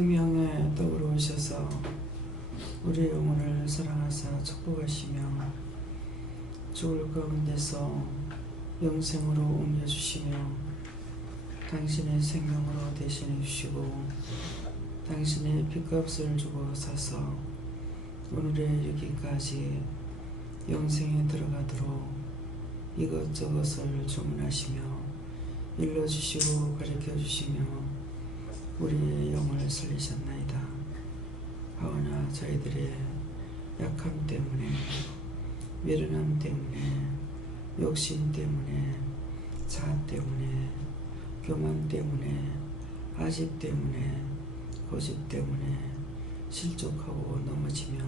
생명의 떡으로 오셔서 우리의 영혼을 사랑하사 축복하시며 죽을 가운데서 영생으로 옮겨주시며 당신의 생명으로 대신해 주시고 당신의 핏값을 주고 사서 오늘에 이르기까지 영생에 들어가도록 이것저것을 주문하시며 일러주시고 가르쳐주시며 우리의 영을 살리셨나이다. 하오나 저희들의 약함 때문에, 미련함 때문에, 욕심 때문에, 자아 때문에, 교만 때문에, 아집 때문에, 고집 때문에 실족하고 넘어지며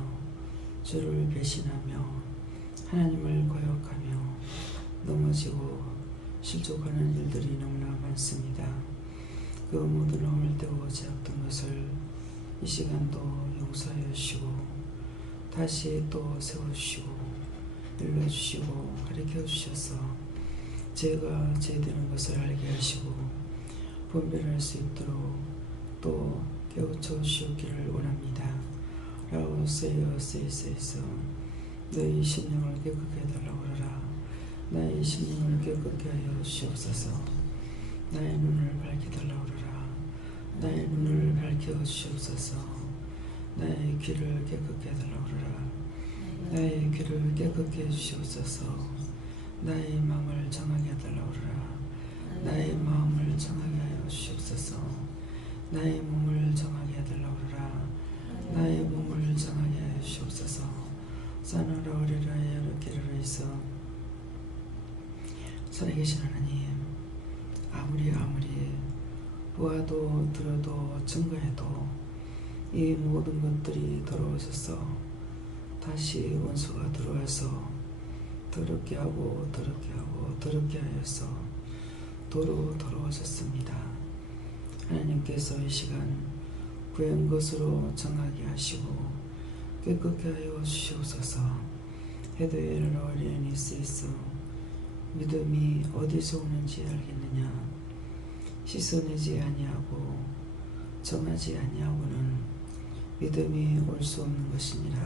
주를 배신하며 하나님을 거역하며 넘어지고 실족하는 일들이 너무나 많습니다. 그 모든 허물되고 죄악된 것을 이 시간도 용서하여 주시고 다시 또 세워주시고 일러주시고 가르쳐 주셔서 죄가 죄되는 것을 알게 하시고 분별할 수 있도록 또 깨우쳐 주시기를 원합니다. 라고 세이서 너희 심령을 깨끗게 해달라고 하라. 나의 심령을 깨끗게 하여 주시옵소서. 나의 눈을 밝혀달라고 하라. 나의 눈을 밝혀주시옵소서. 나의 귀를 깨끗게 해달라고 하라. 나의 귀를 깨끗게 해주시옵소서. 나의 마음을 정하게 해달라고 하라. 나의 마음을 정하게 하여 주시옵소서. 나의 몸을 정하게 해달라고 하라. 나의 몸을 정하게 하여 주시옵소서. 사나라 오리라 야르기를 해서 살아계신 하나님, 아무리 보아도 들어도 증거해도 이 모든 것들이 더러워져서 다시 원수가 들어와서 더럽게 하고 더럽게 하여서 도로 더러워졌습니다. 하나님께서 이 시간 구한 것으로 정하게 하시고 깨끗게 하여 주시옵소서. 헤드엘 로리에니스에서 믿음이 어디서 오는지 알겠느냐? 씻어내지 아니하고 정하지 아니하고는 믿음이 올 수 없는 것이니라.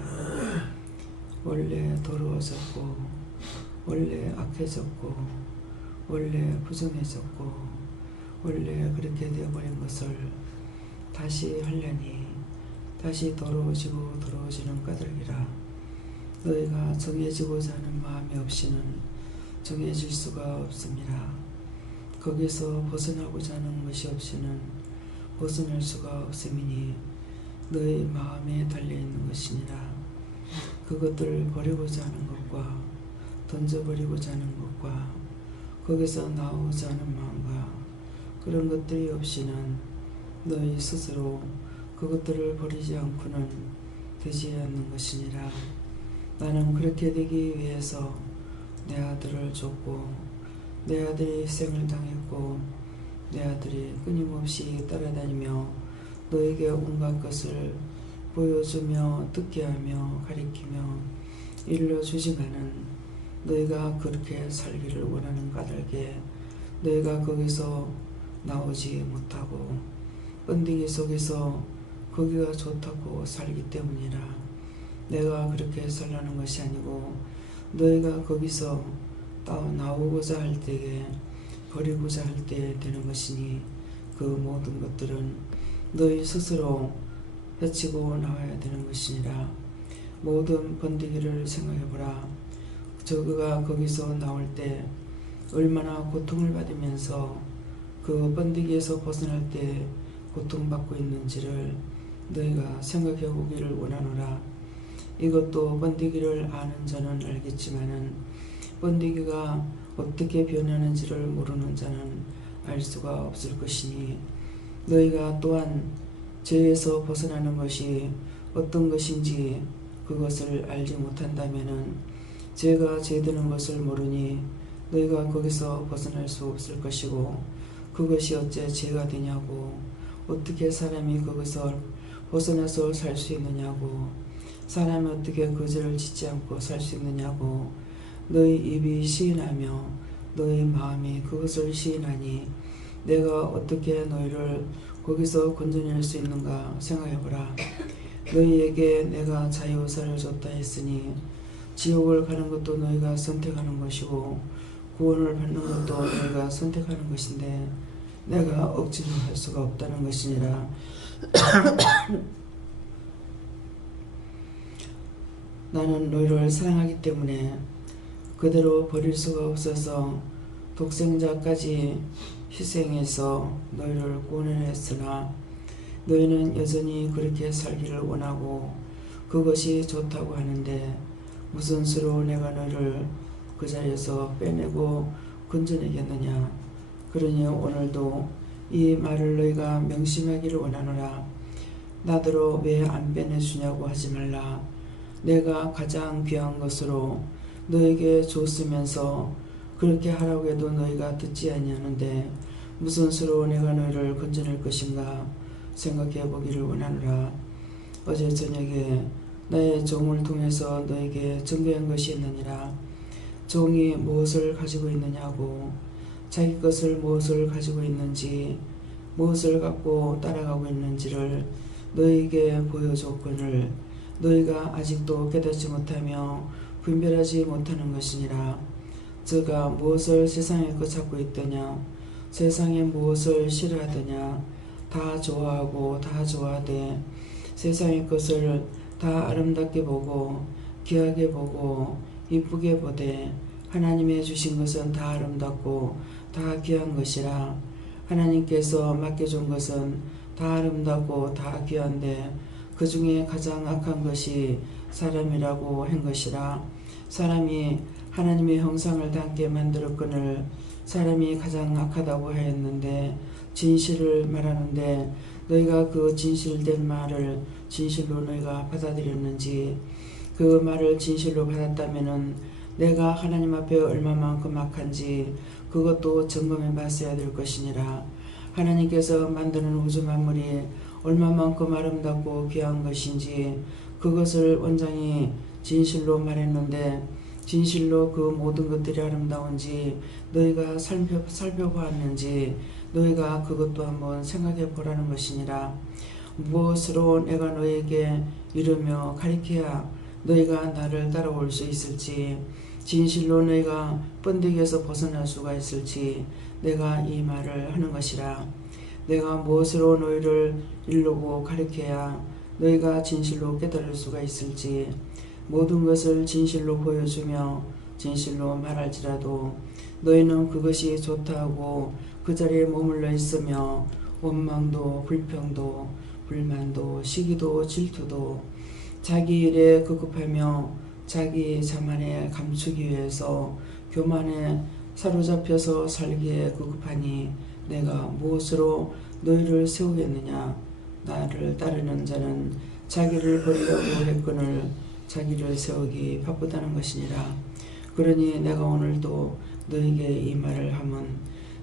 원래 더러워졌고 원래 악해졌고 원래 부정해졌고 원래 그렇게 되어버린 것을 다시 하려니 다시 더러워지는 까닭이라. 너희가 정해지고자 하는 마음이 없이는 정해질 수가 없습니다. 거기서 벗어나고자 하는 것이 없이는 벗어날 수가 없음이니 너희 마음에 달려있는 것이니라. 그것들을 버리고자 하는 것과 던져버리고자 하는 것과 거기서 나오고자 하는 마음과 그런 것들이 없이는 너희 스스로 그것들을 버리지 않고는 되지 않는 것이니라. 나는 그렇게 되기 위해서 내 아들을 줬고 내 아들이 희생을 당했고 내 아들이 끊임없이 따라다니며 너에게 온갖 것을 보여주며 듣게 하며 가리키며 일러주지만은 너희가 그렇게 살기를 원하는 까닭에 너희가 거기서 나오지 못하고 번데기 속에서 거기가 좋다고 살기 때문이라. 내가 그렇게 살라는 것이 아니고 너희가 거기서 나오고자 할 때에 버리고자 할 때에 되는 것이니 그 모든 것들은 너희 스스로 헤치고 나와야 되는 것이니라. 모든 번데기를 생각해보라. 저그가 거기서 나올 때 얼마나 고통을 받으면서 그 번데기에서 벗어날 때 고통받고 있는지를 너희가 생각해 보기를 원하노라. 이것도 번데기를 아는 자는 알겠지만은 번데기가 어떻게 변하는지를 모르는 자는 알 수가 없을 것이니 너희가 또한 죄에서 벗어나는 것이 어떤 것인지 그것을 알지 못한다면은 죄가 죄되는 것을 모르니 너희가 거기서 벗어날 수 없을 것이고 그것이 어째 죄가 되냐고 어떻게 사람이 거기서 벗어나서 살 수 있느냐고 사람이 어떻게 그 죄를 짓지 않고 살 수 있느냐고 너희 입이 시인하며 너희 마음이 그것을 시인하니 내가 어떻게 너희를 거기서 건져낼 수 있는가 생각해보라. 너희에게 내가 자유의사를 줬다 했으니 지옥을 가는 것도 너희가 선택하는 것이고 구원을 받는 것도 너희가 선택하는 것인데 내가 억지로 할 수가 없다는 것이니라. 나는 너희를 사랑하기 때문에 그대로 버릴 수가 없어서 독생자까지 희생해서 너희를 구원했으나 너희는 여전히 그렇게 살기를 원하고 그것이 좋다고 하는데 무슨 수로 내가 너희를 그 자리에서 빼내고 건져내겠느냐. 그러니 오늘도 이 말을 너희가 명심하기를 원하노라. 나더러 왜 안 빼내주냐고 하지 말라. 내가 가장 귀한 것으로 너에게 줬으면서 그렇게 하라고 해도 너희가 듣지 아니하는데 무슨 수로 내가 너희를 건져낼 것인가 생각해 보기를 원하노라. 어제 저녁에 나의 종을 통해서 너에게 증거한 것이 있느니라. 종이 무엇을 가지고 있느냐고, 자기 것을 무엇을 가지고 있는지, 무엇을 갖고 따라가고 있는지를 너에게 보여줬거늘 너희가 아직도 깨닫지 못하며 분별하지 못하는 것이니라. 저가 무엇을 세상에 것 찾고 있더냐, 세상에 무엇을 싫어하더냐, 다 좋아하고 다 좋아하되 세상의 것을 다 아름답게 보고 귀하게 보고 이쁘게 보되 하나님의 주신 것은 다 아름답고 다 귀한 것이라. 하나님께서 맡겨준 것은 다 아름답고 다 귀한데 그 중에 가장 악한 것이 사람이라고 한 것이라. 사람이 하나님의 형상을 닮게 만들었거늘 사람이 가장 악하다고 하였는데 진실을 말하는데 너희가 그 진실된 말을 진실로 너희가 받아들였는지, 그 말을 진실로 받았다면은 내가 하나님 앞에 얼마만큼 악한지 그것도 점검해 봤어야 될 것이니라. 하나님께서 만드는 우주 만물이 얼마만큼 아름답고 귀한 것인지 그것을 원장이 진실로 말했는데 진실로 그 모든 것들이 아름다운지 너희가 살펴보았는지 너희가 그것도 한번 생각해 보라는 것이니라. 무엇으로 내가 너희에게 이르며 가리켜야 너희가 나를 따라올 수 있을지, 진실로 너희가 번데기에서 벗어날 수가 있을지 내가 이 말을 하는 것이라. 내가 무엇으로 너희를 이르고 가리켜야 너희가 진실로 깨달을 수가 있을지, 모든 것을 진실로 보여주며 진실로 말할지라도 너희는 그것이 좋다고 그 자리에 머물러 있으며 원망도 불평도 불만도 시기도 질투도 자기 일에 급급하며 자기 자만에 감추기 위해서 교만에 사로잡혀서 살기에 급급하니 내가 무엇으로 너희를 세우겠느냐. 나를 따르는 자는 자기를 버리려고 했거늘 자기를 세우기 바쁘다는 것이니라. 그러니 내가 오늘도 너희에게 이 말을 하면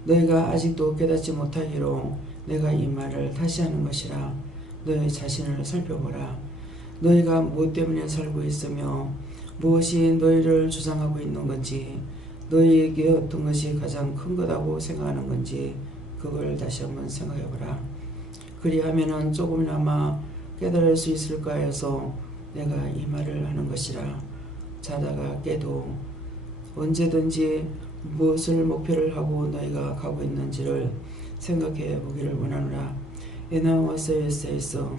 너희가 아직도 깨닫지 못하기로 내가 이 말을 다시 하는 것이라. 너희 자신을 살펴보라. 너희가 무엇 때문에 살고 있으며 무엇이 너희를 주장하고 있는 건지, 너희에게 어떤 것이 가장 큰 거라고 생각하는 건지 그걸 다시 한번 생각해보라. 그리하면은 조금이나마 깨달을 수 있을까 해서 내가 이 말을 하는 것이라. 자다가 깨도 언제든지 무엇을 목표를 하고 너희가 가고 있는지를 생각해 보기를 원하노라. 에나와서에서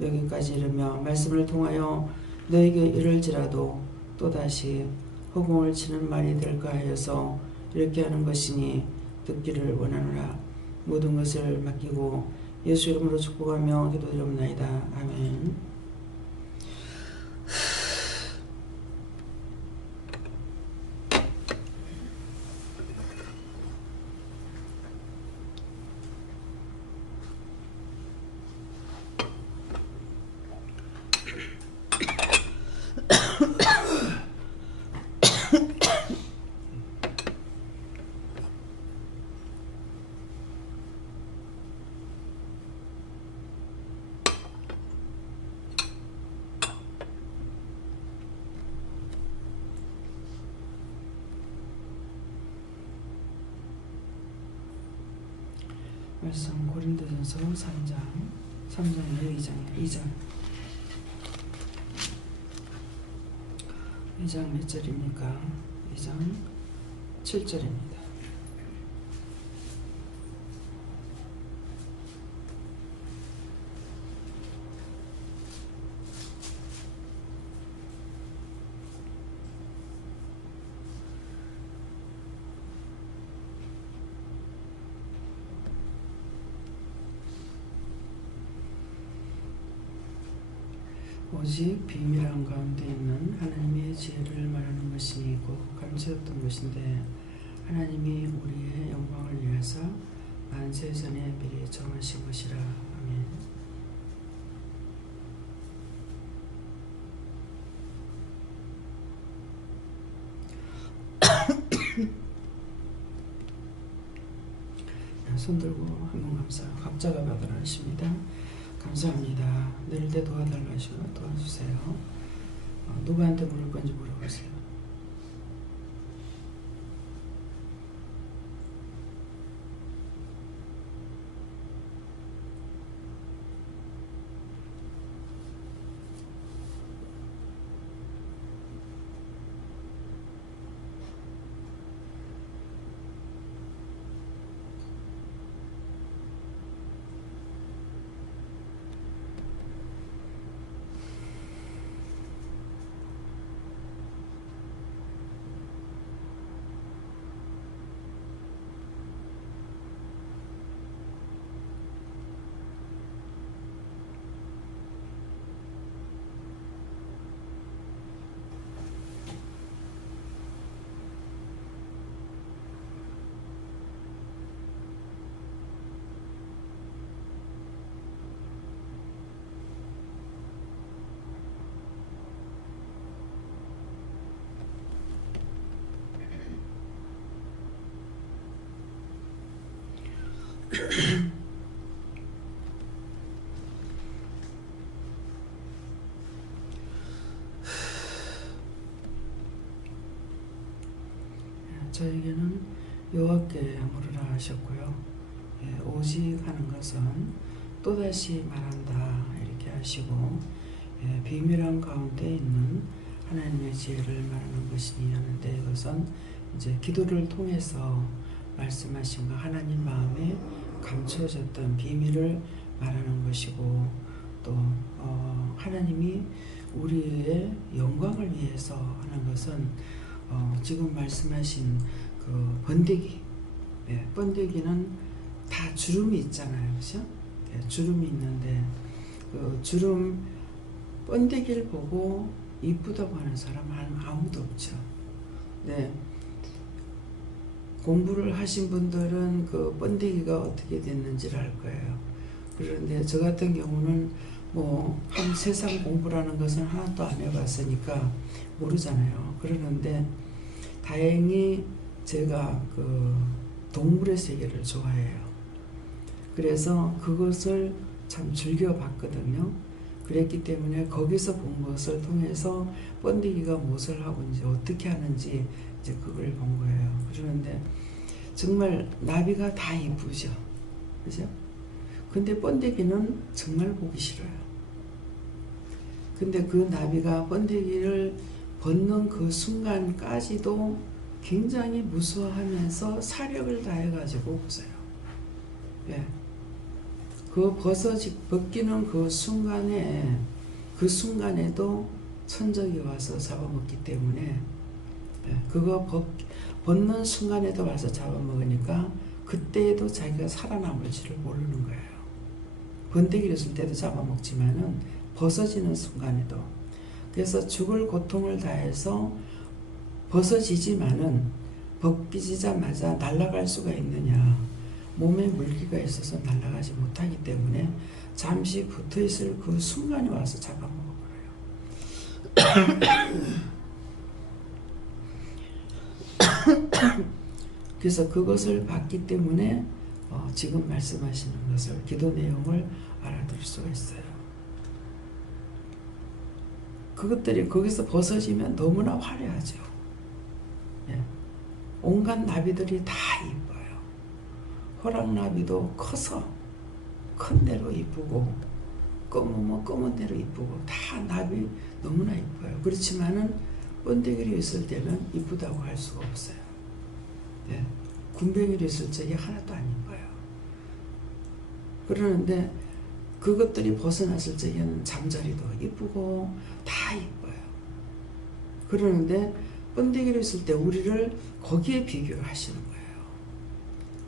여기까지 이르며 말씀을 통하여 너에게 이를지라도 또다시 허공을 치는 말이 될까 하여서 이렇게 하는 것이니 듣기를 원하노라. 모든 것을 맡기고 예수 이름으로 축복하며 기도드리옵나이다. 아멘. 말씀 고린도전서 3장이에요. 2장 몇 절입니까? 2장 7절입니다. 오직 비밀한 가운데 있는 하나님의 지혜를 말하는 것이고 감추었던 것인데 하나님이 우리의 영광을 위해서 만세전에 미리 정하신 것이라. 아멘. 손 들고 한번 갑자가 받으라십니다. 감사합니다. 내릴 때 도와달라 하시고 도와주세요. 누구한테 물을 건지 물어보세요. 저에게는 여호와께 물으라 하셨고요. 오직 하는 것은 또다시 말한다 이렇게 하시고, 비밀한 가운데 있는 하나님의 지혜를 말하는 것이니 하는데, 이것은 이제 기도를 통해서 말씀하신 것, 하나님 마음에 감추어졌던 비밀을 말하는 것이고, 또 하나님이 우리의 영광을 위해서 하는 것은 지금 말씀하신 그 번데기, 번데기는 다 주름이 있잖아요, 그렇죠? 주름이 있는데 그 주름 번데기를 보고 이쁘다고 하는 사람은 아무도 없죠. 네, 공부를 하신 분들은 그 번데기가 어떻게 됐는지를 알 거예요. 그런데 저 같은 경우는 한 세상 공부라는 것은 하나도 안 해봤으니까 모르잖아요. 그러는데 다행히 제가 그 동물의 세계를 좋아해요. 그래서 그것을 참 즐겨봤거든요. 그랬기 때문에 거기서 본 것을 통해서 번데기가 무엇을 하고 이제 어떻게 하는지 이제 그걸 본 거예요. 그러는데 정말 나비가 다 이쁘죠, 그죠? 근데 번데기는 정말 보기 싫어요. 근데 그 나비가 번데기를 벗는 그 순간까지도 굉장히 무서워하면서 사력을 다해가지고 보세요. 그 벗기는 그 순간에도 천적이 와서 잡아먹기 때문에, 그거 벗는 순간에도 와서 잡아먹으니까 그때에도 자기가 살아남을지를 모르는 거예요. 번데기를 쓸 때도 잡아먹지만은 벗어지는 순간에도. 그래서 죽을 고통을 다해서 벗어지지만은 벗기자마자 날아갈 수가 있느냐? 몸에 물기가 있어서 날아가지 못하기 때문에 잠시 붙어있을 그 순간에 와서 잡아먹어버려요. 그래서 그것을 봤기 때문에 지금 말씀하시는 것을, 기도 내용을 알아들을 수가 있어요. 그것들이 거기서 벗어지면 너무나 화려하죠. 온갖 나비들이 다 이뻐요. 호랑나비도 커서 큰 대로 이쁘고 검으면 검은 대로 이쁘고 다 나비 너무나 이뻐요. 그렇지만은 번데기로 있을 때는 이쁘다고 할 수가 없어요. 네. 군뱅이로 있을 적에 하나도 안 이뻐요. 그러는데 그것들이 벗어났을 적에는 잠자리도 이쁘고 다 이뻐요. 그러는데 번데기로 있을 때 우리를 거기에 비교하시는 거예요.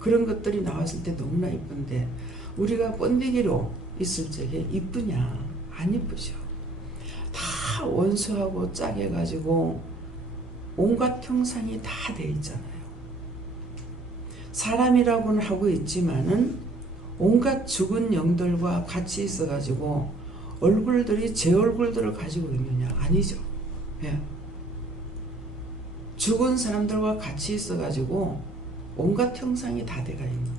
그런 것들이 나왔을 때 너무나 이쁜데 우리가 번데기로 있을 적에 이쁘냐? 안 이쁘죠. 다 원수하고 짜게 가지고 온갖 형상이 다 돼 있잖아요. 사람이라고는 하고 있지만은 온갖 죽은 영들과 같이 있어 가지고 얼굴들이 제 얼굴들을 가지고 있느냐? 아니죠. 예. 죽은 사람들과 같이 있어 가지고 온갖 형상이 다 돼가 있는 거야.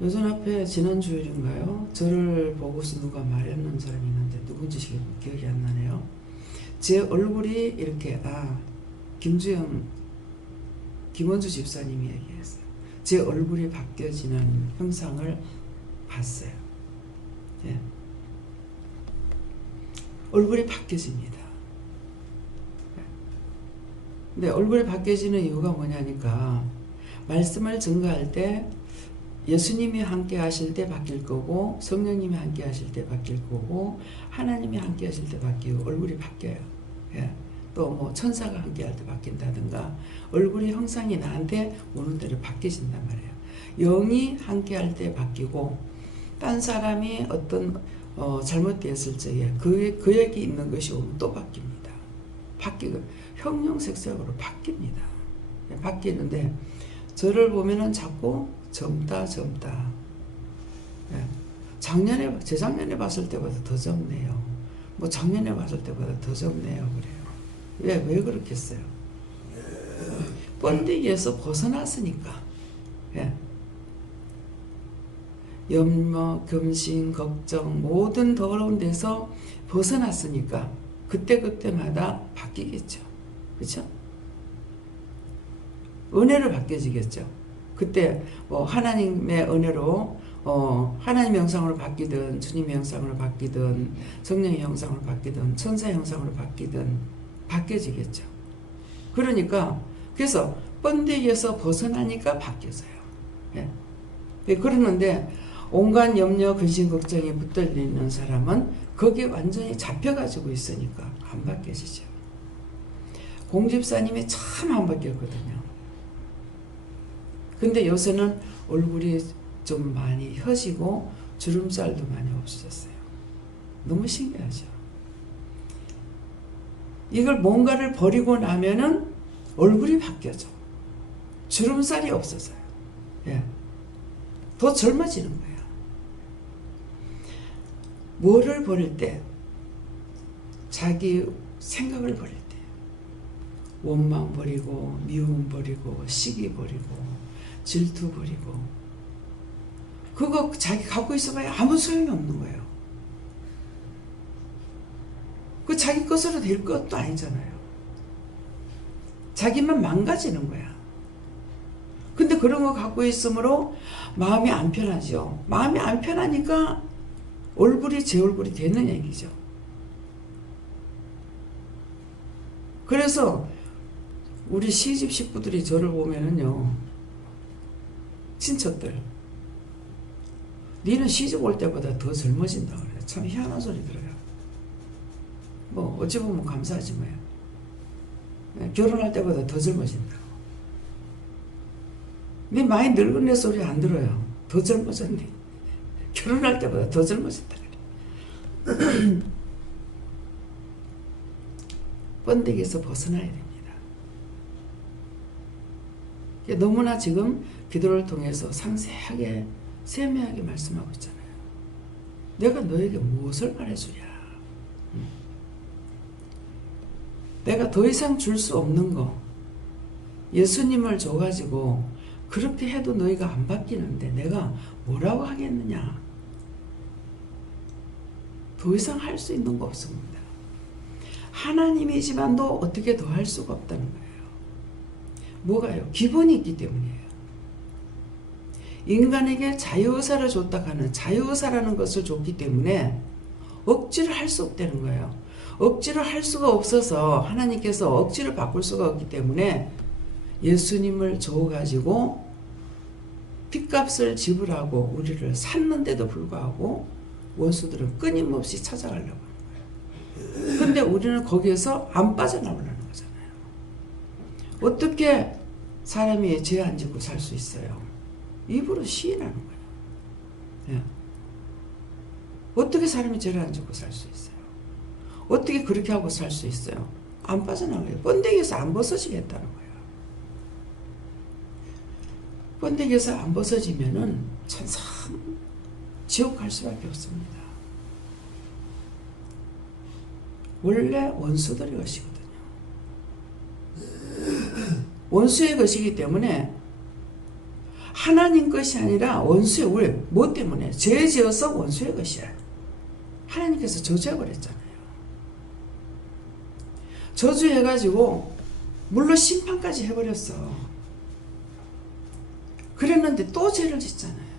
요즘 앞에 지난 주일인가요? 저를 보고서 누가 말했는 사람이 있는데 누군지 기억이 안 나네요. 제 얼굴이 이렇게 김원주 집사님이 얘기했어요. 제 얼굴이 바뀌어지는 형상을 봤어요. 예. 얼굴이 바뀌어집니다. 근데 얼굴이 바뀌어지는 이유가 뭐냐니까 말씀을 증거할 때 예수님이 함께 하실 때 바뀔 거고 성령님이 함께 하실 때 바뀔 거고 하나님이 함께 하실 때 바뀌고 얼굴이 바뀌어요. 예. 또 뭐 천사가 함께 할 때 바뀐다든가 얼굴이 형상이 나한테 오는 대로 바뀌어진단 말이에요. 영이 함께 할 때 바뀌고 딴 사람이 어떤 잘못되었을 적에 그에게 있는 것이 오면 또 바뀝니다. 바뀌고 형형색색으로 바뀝니다. 예, 바뀌는데 저를 보면은 자꾸 젊다. 예. 재작년에 봤을 때보다 더 젊네요. 뭐 작년에 봤을 때보다 더 젊네요. 그래요. 왜 그렇겠어요? 번데기에서 벗어났으니까. 예. 염려, 겸신, 걱정 모든 더러운 데서 벗어났으니까 그때마다 바뀌겠죠. 그렇죠? 은혜로 바뀌어지겠죠. 그때 하나님의 은혜로 하나님의 형상으로 바뀌든 주님의 형상으로 바뀌든 성령의 형상으로 바뀌든 천사의 형상으로 바뀌든 바뀌어지겠죠. 그러니까 그래서 번데기에서 벗어나니까 바뀌어져요. 예. 그러는데 온갖 염려, 근심, 걱정에 붙들려 있는 사람은 거기에 완전히 잡혀가지고 있으니까 안 바뀌어지죠. 공집사님이 참 안 바뀌었거든요. 근데 요새는 얼굴이 좀 많이 혀지고 주름살도 많이 없어졌어요. 너무 신기하죠. 이걸 뭔가를 버리고 나면은 얼굴이 바뀌어져. 주름살이 없어져요. 예. 더 젊어지는 거예요. 뭐를 버릴 때? 자기 생각을 버릴 때. 원망 버리고, 미움 버리고, 시기 버리고, 질투 버리고. 그거 자기 갖고 있어봐야 아무 소용이 없는 거예요. 그 자기 것으로 될 것도 아니잖아요. 자기만 망가지는 거야. 근데 그런 거 갖고 있으므로 마음이 안 편하죠. 마음이 안 편하니까 얼굴이 제 얼굴이 되는 얘기죠. 그래서 우리 시집 식구들이 저를 보면은요, 친척들, 니는 시집 올 때보다 더 젊어진다 그래요. 참 희한한 소리 들어요. 뭐 어찌 보면 감사하지 뭐요. 결혼할 때보다 더 젊어진다고. 니 많이 늙은 애 소리 안 들어요. 더 젊어졌네. 결혼할 때보다 더 젊어졌다 그래. 번데기에서 벗어나야 됩니다. 너무나 지금 기도를 통해서 상세하게 세밀하게 말씀하고 있잖아요. 내가 너에게 무엇을 말해주랴. 내가 더 이상 줄 수 없는 거 예수님을 줘가지고 그렇게 해도 너희가 안 바뀌는데 내가 뭐라고 하겠느냐. 더 이상 할 수 있는 거 없습니다. 하나님이지만도 어떻게 더 할 수가 없다는 거예요. 뭐가요? 기본이 있기 때문이에요. 인간에게 자유의사를 줬다 하는 자유의사라는 것을 줬기 때문에 억지를 할 수 없다는 거예요. 억지를 할 수가 없어서 하나님께서 억지를 바꿀 수가 없기 때문에 예수님을 줘가지고 핏값을 지불하고 우리를 샀는데도 불구하고 원수들은 끊임없이 찾아가려고 하는 거예요. 근데 우리는 거기에서 안 빠져나오려는 거잖아요. 어떻게 사람이 죄 안 짓고 살 수 있어요? 입으로 시인하는 거예요. 예. 어떻게 사람이 죄를 안 짓고 살 수 있어요? 어떻게 그렇게 하고 살 수 있어요? 안 빠져나가요. 번데기에서 안 벗어지겠다는 거예요. 번데기에서 안 벗어지면은 천상 지옥 갈 수밖에 없습니다. 원래 원수들의 것이거든요. 원수의 것이기 때문에 하나님 것이 아니라 원수의, 왜? 뭐 때문에? 죄 지어서 원수의 것이야. 하나님께서 저주해버렸잖아요. 저주해가지고 물론 심판까지 해버렸어. 그랬는데 또 죄를 짓잖아요.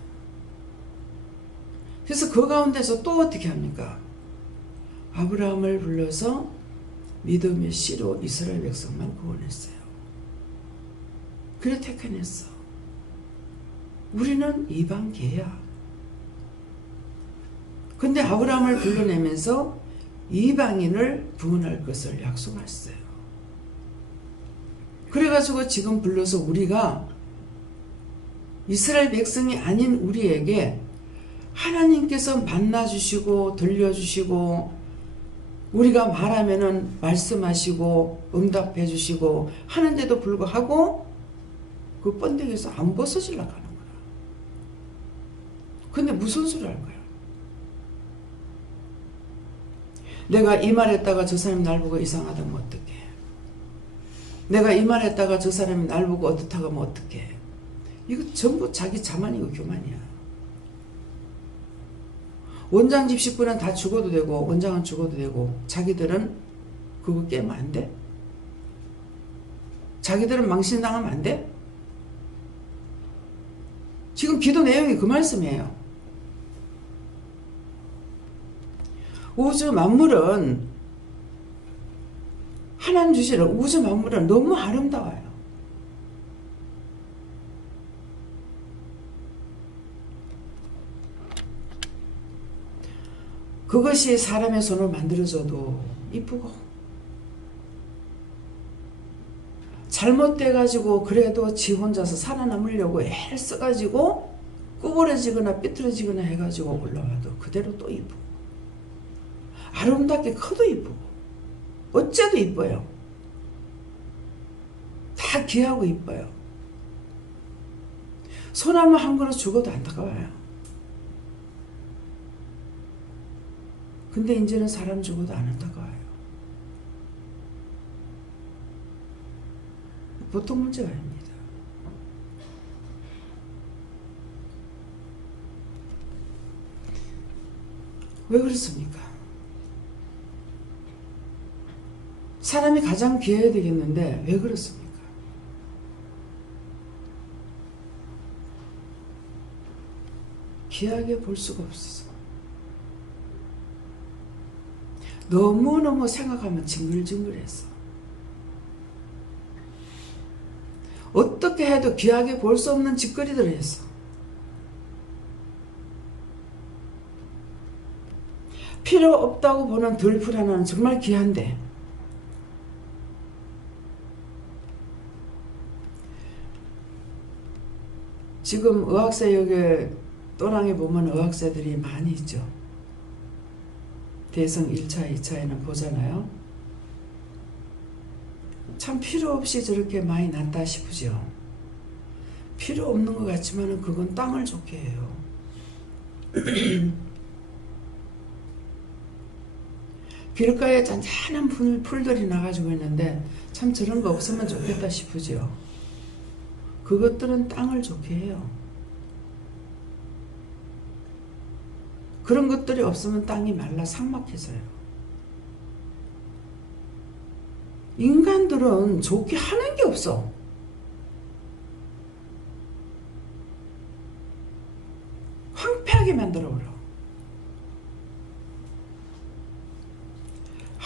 그래서 그 가운데서 또 어떻게 합니까? 아브라함을 불러서 믿음의 씨로 이스라엘 백성만 구원했어요. 그래 택해냈어. 우리는 이방계야. 근데 아브라함을 불러내면서 이방인을 구원할 것을 약속했어요. 그래가지고 지금 불러서 우리가 이스라엘 백성이 아닌 우리에게 하나님께서 만나주시고 들려주시고 우리가 말하면은 말씀하시고 응답해 주시고 하는데도 불구하고 그 번데기에서 안 벗어지려고 하는 거야. 근데 무슨 소리 할 거야? 내가 이 말했다가 저 사람이 날 보고 이상하다면 어떡해? 내가 이 말했다가 저 사람이 날 보고 어떻다고 하면 어떡해? 이거 전부 자기 자만이고 교만이야. 원장 집 식구는 다 죽어도 되고 원장은 죽어도 되고 자기들은 그거 깨면 안 돼? 자기들은 망신당하면 안 돼? 지금 기도 내용이 그 말씀이에요. 우주 만물은 하나님 주시는 우주 만물은 너무 아름다워요. 그것이 사람의 손으로 만들어져도 이쁘고 잘못돼가지고 그래도 지 혼자서 살아남으려고 애를 써가지고 구부러지거나 삐뚤어지거나 해가지고 올라와도 그대로 또 이쁘고 아름답게 커도 이쁘고 어째도 이뻐요. 다 귀하고 이뻐요. 소나무 한 그루 죽어도 안타까워요. 근데 이제는 사람 죽어도 안 안타까워요. 보통 문제가 아닙니다. 왜 그렇습니까? 사람이 가장 귀해야 되겠는데 왜 그렇습니까? 귀하게 볼 수가 없어서 너무너무 생각하면 징글징글해서 어떻게 해도 귀하게 볼 수 없는 짓거리들을 했어. 필요 없다고 보는 들풀 하나는 정말 귀한데 지금 의학사 여기에 또랑에 보면 의학사들이 많이 있죠. 대성 1차, 2차에는 보잖아요. 참 필요 없이 저렇게 많이 났다 싶으죠. 필요 없는 것 같지만 그건 땅을 좋게 해요. 길가에 잔잔한 풀들이 나가지고 있는데 참 저런 거 없으면 좋겠다 싶으죠. 그것들은 땅을 좋게 해요. 그런 것들이 없으면 땅이 말라 삭막해져요. 인간들은 좋게 하는 게 없어.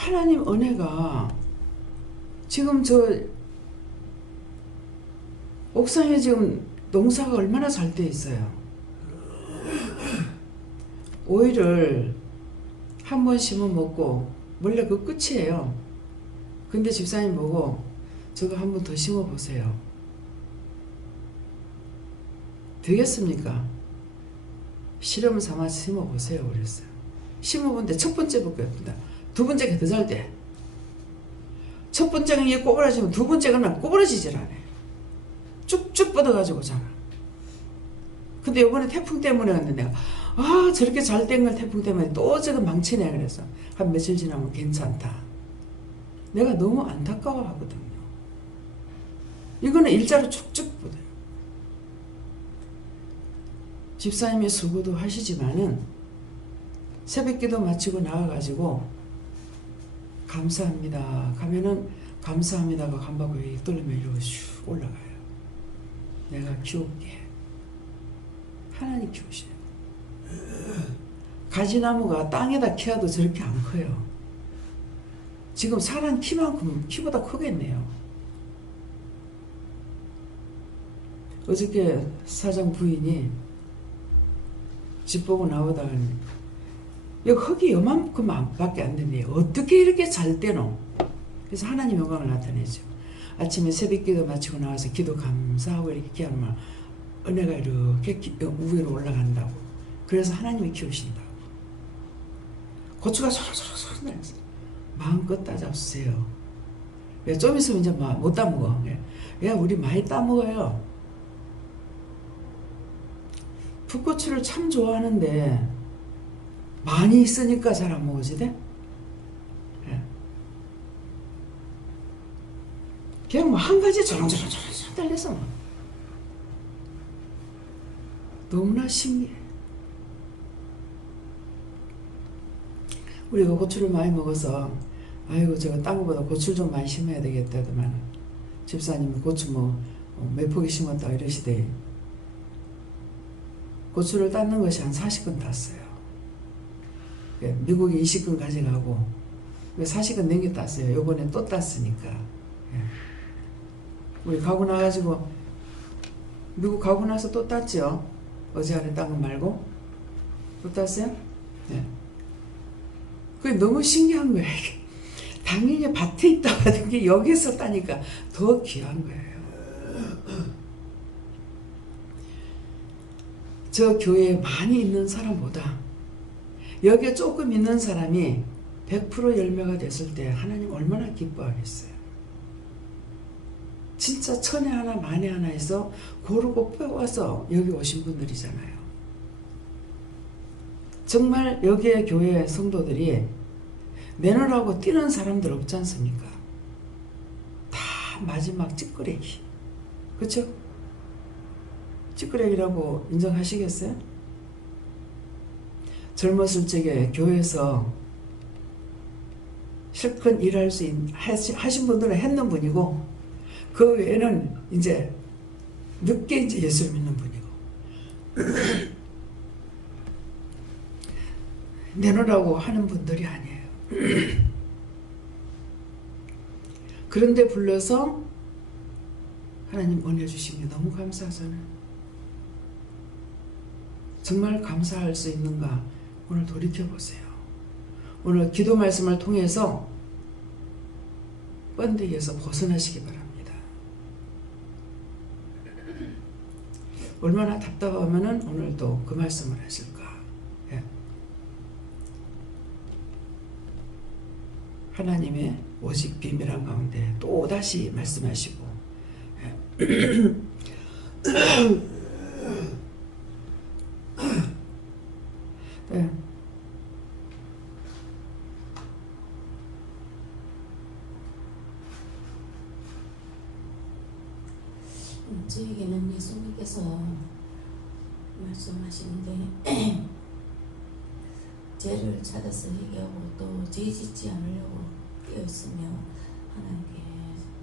하나님 은혜가 지금 저 옥상에 지금 농사가 얼마나 잘 돼 있어요. 오이를 한 번 심어 먹고 원래 그 끝이에요. 근데 집사님 보고 저거 한 번 더 심어 보세요. 되겠습니까? 실험 삼아 심어 보세요. 그랬어요. 심어 본데 첫 번째 볼게요. 두 번째가 더 잘 돼. 첫 번째는 이게 꼬부라지면 두 번째는 꼬부라지질 않아요. 쭉쭉 뻗어가지고 자라. 근데 요번에 태풍 때문에 갔는데 내가 저렇게 잘 된 걸 태풍 때문에 또 저거 망치네. 그래서 한 며칠 지나면 괜찮다. 내가 너무 안타까워 하거든요. 이거는 일자로 쭉쭉 뻗어요. 집사님이 수고도 하시지만은 새벽기도 마치고 나와가지고 감사합니다 가면은 감사합니다가 간바고 떨리면 이러고 슉 올라가요. 내가 키울게. 하나님 키우셔요. 가지나무가 땅에다 키워도 저렇게 안 커요. 지금 사람 키만큼 키보다 크겠네요. 어저께 사장 부인이 집 보고 나오다가 여기 흙이 요만큼 밖에 안 되네. 어떻게 이렇게 잘 되노? 그래서 하나님 영광을 나타내죠. 아침에 새벽기도 마치고 나와서 기도 감사하고 이렇게 기하면 은혜가 이렇게 위로 올라간다고. 그래서 하나님이 키우신다고. 고추가 소소소소 날렸어요. 마음껏 따잡으세요. 좀 있으면 이제 못 따먹어. 우리 많이 따먹어요. 풋고추를 참 좋아하는데 많이 있으니까 잘 안 먹어지대? 그냥 한 가지 저렁저렁 달려서 너무나 신기해. 우리가 고추를 많이 먹어서 아이고 저거 딴 거보다 고추를 좀 많이 심어야 되겠다 하더만 집사님이 고추 몇 포기 심었다 이러시대. 고추를 땄는 것이 한 40건 땄어요. 미국에 20건 가져가고 40건 넘게 땄어요. 요번에 또 땄으니까. 우리 가고 나가지고 미국 가고 나서 또 땄죠. 어제 안에 딴 거 말고 또 땄어요? 네. 그게 너무 신기한 거예요. 당연히 밭에 있다 하는 게 여기서 따니까 더 귀한 거예요. 저 교회에 많이 있는 사람보다 여기에 조금 있는 사람이 100% 열매가 됐을 때 하나님 얼마나 기뻐하겠어요. 진짜 천에 하나 만에 하나에서 고르고 뽑아서 여기 오신 분들이잖아요. 정말 여기에 교회 성도들이 내놓으라고 뛰는 사람들 없지 않습니까? 다 마지막 찌끄레기. 그렇죠? 찌끄레기라고 인정하시겠어요? 젊었을 적에 교회에서 실컷 일할 수 하신 분들은 했는 분이고 그 외에는 이제 늦게 이제 예수를 믿는 분이고 내놓으라고 하는 분들이 아니에요. 그런데 불러서 하나님 은혜 주시면 너무 감사하잖아요. 정말 감사할 수 있는가 오늘 돌이켜보세요. 오늘 기도 말씀을 통해서 번데기에서 벗어나시기 바랍니다. 얼마나 답답하면은 오늘 또 그 말씀을 하실까. 예. 하나님의 오직 비밀한 가운데 또 다시 말씀하시고 예. 네. 저에게는 예수님께서 말씀하시는데 죄를 찾아서 회개하고 또 죄 짓지 않으려고 깨어있으며 하나님께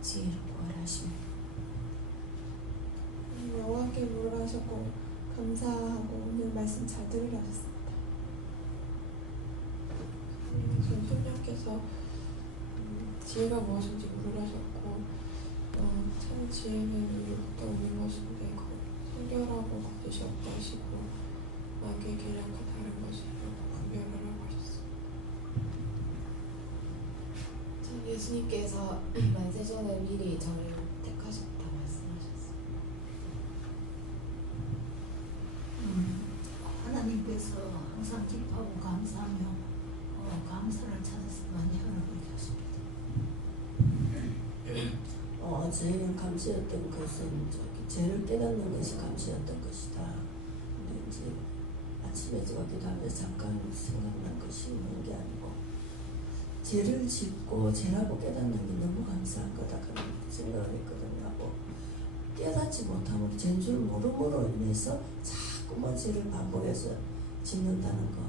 지혜를 구하라 하십니다. 여호와께 물어가셨고 감사하고 오늘 말씀 잘 들으려 하셨습니다. 전손녀께서 지혜가 무엇인지 물으라셨고 참 지혜는 이로부터 오는 것인데 성결하고 거짓이 없다 하시고 마귀의 계략과 다른 것이라고 분별하라고 하셨습니다. 참 예수님께서 만세전에 미리 저를 택하셨다 말씀하셨어요. 하나님께서 항상 기뻐하고 감사하며 감사를 찾아서 많이 하라고 얘기하십니다. 제일 감시였던 것은 죄를 깨닫는 것이 감시였던 것이다. 근데 이제 아침에 제가 기도하면서 잠깐 생각난 것이 있는 게 아니고 죄를 짓고 죄라고 깨닫는 게 너무 감사한 거다 그런 생각을 했거든요. 하고 깨닫지 못하면 죄인 줄 모름으로 인해서 자꾸만 죄를 반복해서 짓는다는 거,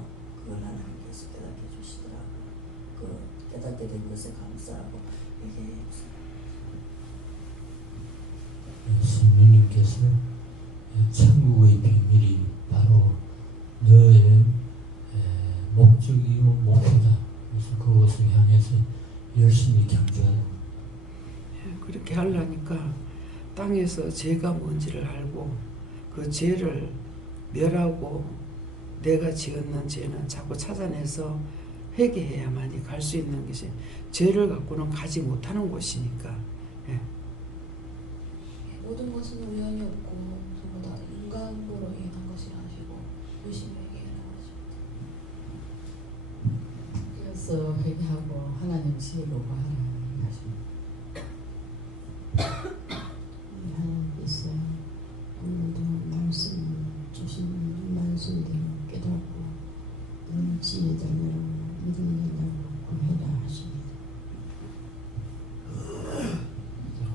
그걸 하나님께서 깨닫게 해주시더라고요. 그 깨닫게 된 것에 감사하고 얘기해요. 성령님께서 천국의 비밀이 바로 너의 목적이요 목표다. 그래서 그것을 향해서 열심히 경주하는. 그렇게 하려니까 땅에서 죄가 뭔지를 알고 그 죄를 멸하고 내가 지었는 죄는 자꾸 찾아내서 회개해야만이 갈 수 있는 것이, 죄를 갖고는 가지 못하는 곳이니까. 모든 것은 우연이 없고 전부 다 인간으로 인한 것이 아니고 열심히 회개하라고 하십니다. 그래서 회개하고 하나님 지혜로 구하라 하십니다. 하나님께서 오늘도 말씀 주신 말씀대로 깨닫고 지혜자녀로 믿음자녀로 구해라 하십니다.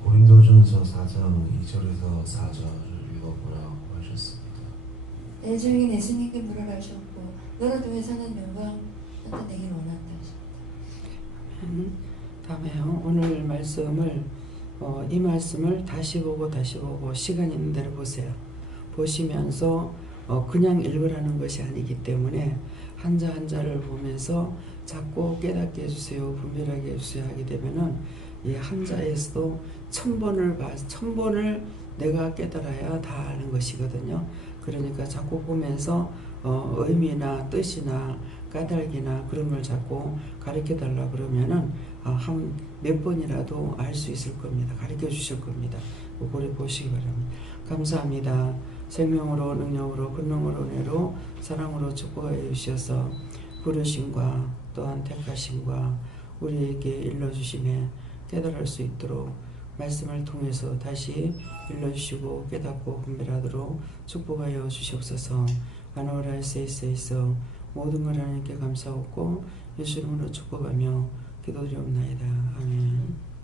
고린도전서 4장 2절에서 4절을 읽어보라고 하셨습니다. 내 주인 예수님께 물으라 하셨고 너로 통해 사는 영광 나타내길 원한다 하십니다. 다음에요. 오늘 말씀을 이 말씀을 다시 보고 시간 있는 대로 보세요. 보시면서 그냥 읽으라는 것이 아니기 때문에 한자 한자를 보면서 자꾸 깨닫게 해주세요, 분별하게 해주세요 하게 되면은 이 한자에서도 1000번을 내가 깨달아야 다 아는 것이거든요. 그러니까 자꾸 보면서 의미나 뜻이나 까닭이나 그런 걸 자꾸 가르쳐 달라 그러면은 한 몇 번이라도 알 수 있을 겁니다. 가르쳐 주실 겁니다. 그걸 보시기 바랍니다. 감사합니다. 생명으로 능력으로 권능으로 은혜로 사랑으로 축복하여 주셔서 부르심과 또한 택하심과 우리에게 일러주심에 깨달을 수 있도록 말씀을 통해서 다시 일러주시고 깨닫고 분별하도록 축복하여 주시옵소서. 아노라 에세이세이서 모든 걸 하나님께 감사하고 예수 이름으로 축복하며 기도드리옵나이다. 아멘.